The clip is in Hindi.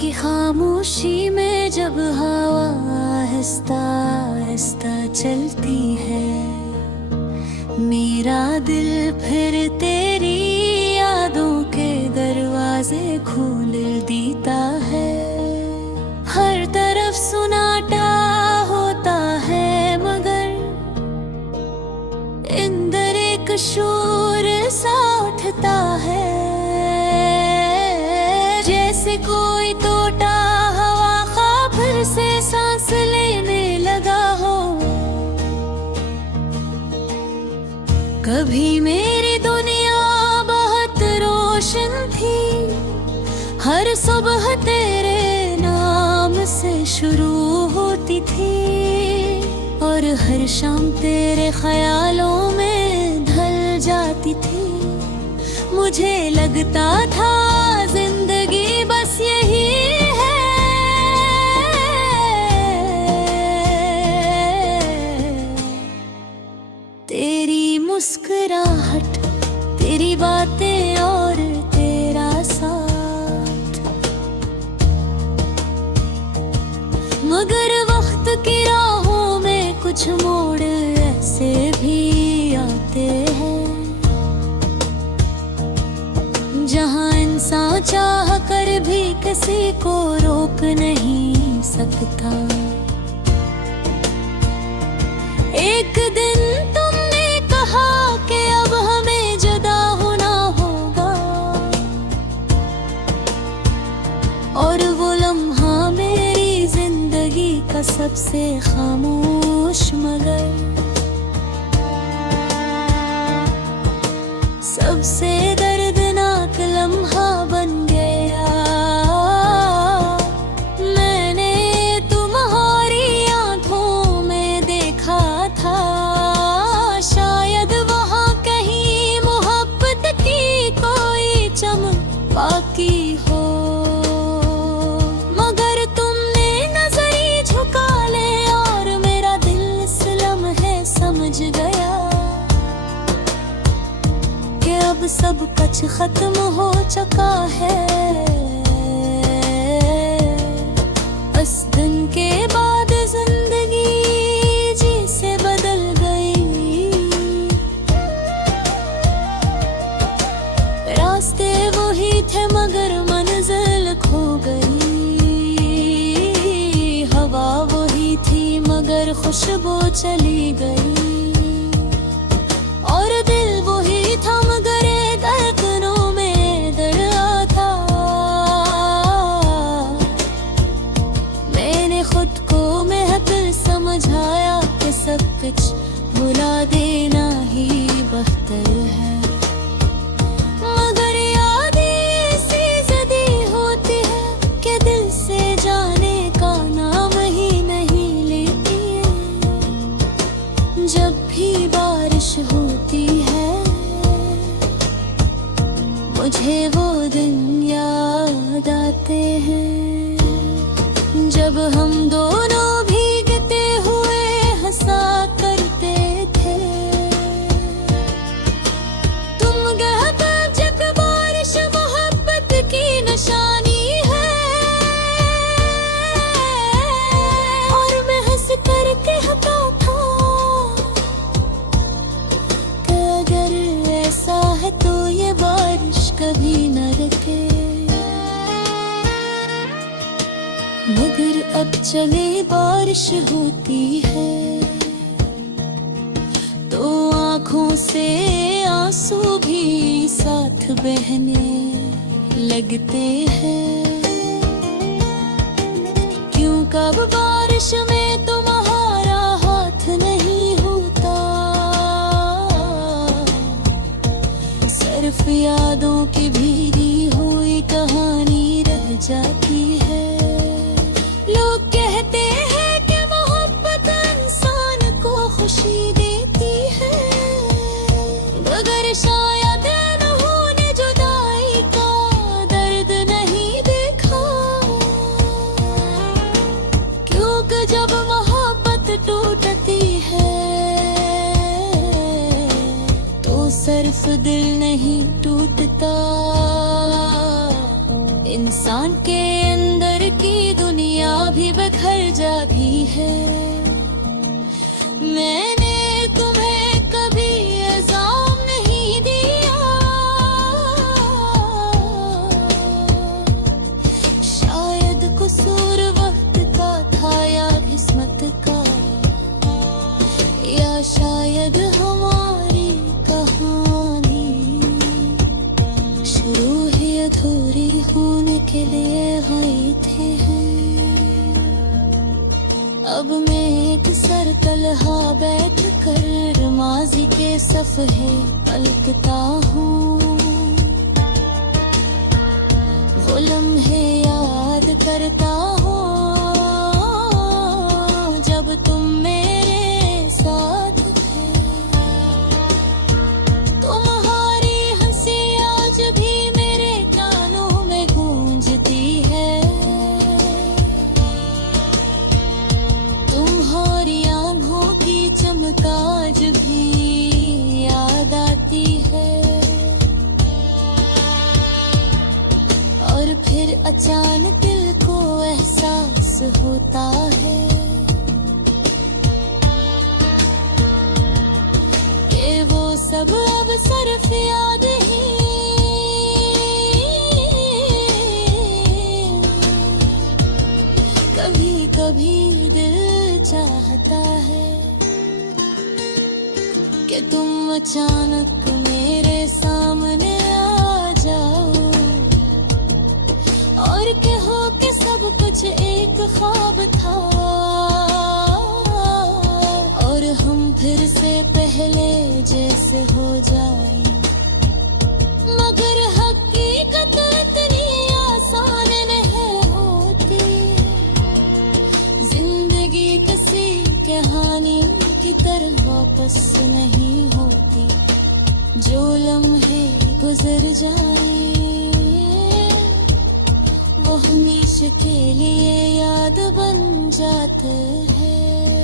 की खामोशी में जब हवा आहिस्ता आहिस्ता चलती है, मेरा दिल फिर तेरी यादों के दरवाजे खोल देता है। हर तरफ सुनाटा होता है मगर अंदर एक शोर सा उठता है, जैसे कोई टूटा हवा खा फिर से सांस लेने लगा हो। कभी मेरी दुनिया बहुत रोशन थी, हर सुबह तेरे नाम से शुरू होती थी और हर शाम तेरे ख्यालों में ढल जाती थी। मुझे लगता था जिंदगी बस यही है, तेरी मुस्कुराहट, तेरी बातें और तेरा साथ। मगर वक्त की राहों में कुछ मोड़ ऐसे भी आते हैं जहां इंसान चाह कर भी किसी को रोक नहीं सकता। एक दिन तुमने कहा कि अब हमें जुदा होना होगा, और वो लम्हा मेरी जिंदगी का सबसे खामोश मगर सबसे दर्दनाक लम्हा बन गया। मैंने तुम्हारी आंखों में देखा था, शायद वहाँ कहीं मोहब्बत की कोई चमक बाकी हो, मगर तुमने नजरी झुका ले और मेरा दिल इस लम्हे समझ गया कि अब सब कुछ खत्म हो चुका है। उस दिन के बाद जिंदगी जी से बदल गई, रास्ते वही थे मगर मंजिल खो गई, हवा वही थी मगर खुशबू चली गई, और दिल वही था मगर धड़कनों में दर्द था। मैंने खुद को महफिल समझाया कि सब कुछ भुला देना ही बेहतर है, मगर यादें ऐसी जदी होती है कि दिल से जाने का नाम ही नहीं लेती है। जब भी बारिश होती है मुझे वो दिन याद आते हैं, जब हम दोनों भीगते हुए हंसा करते थे। तुम कहते जब बारिश मोहब्बत की निशानी है, और मैं हंस कर कहता था कि अगर ऐसा है तो ये बारिश कभी न रुके। मगर अब चले बारिश होती है तो आँखों से आंसू भी साथ बहने लगते हैं। क्यों कब बारिश में तुम्हारा हाथ नहीं होता, सिर्फ यादों की भीगी हुई कहानी रह जाती है। लोग कहते हैं कि मोहब्बत इंसान को खुशी देती है, मगर शायद उन्होंने जुदाई का दर्द नहीं देखा, क्योंकि जब शायद हमारी कहानी शुरू ही अधूरी होने के लिए हुई थी है। अब मैं एक सर तलहा बैठ कर माजी के सफ़हे पलटता हूँ, वो लम्हे याद करता हूँ जब तुम मेरे साथ थे। तुम्हारी हंसी आज भी मेरे कानों में गूंजती है, तुम्हारी आँखों की चमक आज भी याद आती है। और फिर अचानक दिल को एहसास होता है कि वो सब अब सिर्फ याद ही। कभी कभी दिल चाहता है कि तुम अचानक मेरे सामने आ जाओ और कहो कि सब कुछ एक ख्वाब था और हम फिर से पहले जैसे हो जाए। मगर हकीकत इतनी आसान नहीं होती, जिंदगी किसी कहानी की तरह वापस नहीं होती। जो लम्हे गुजर जाए वो हमेशा के लिए याद बन जाते हैं।